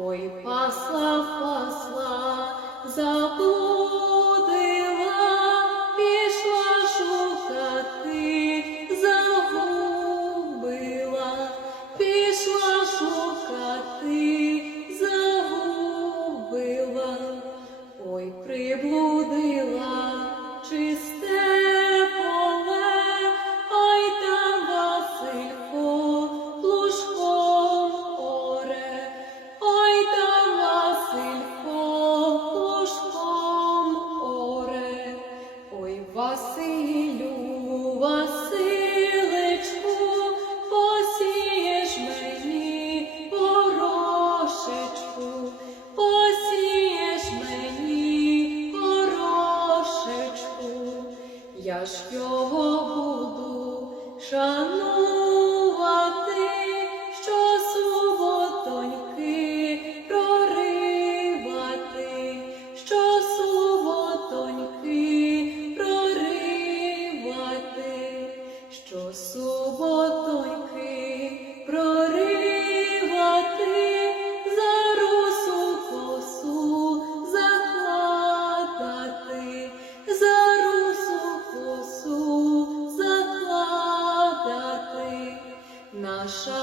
Ой, пасла, пасла, заблудила, пішла шукати, загубила, пішла шукати, загубила, ой, приблудила чисте Василю, Василечку, посієш мені порошечку, посієш мені порошечку, я ж його буду шанувати, що суботоньки проривати за русу косу закладати, за русу косу закладати наша.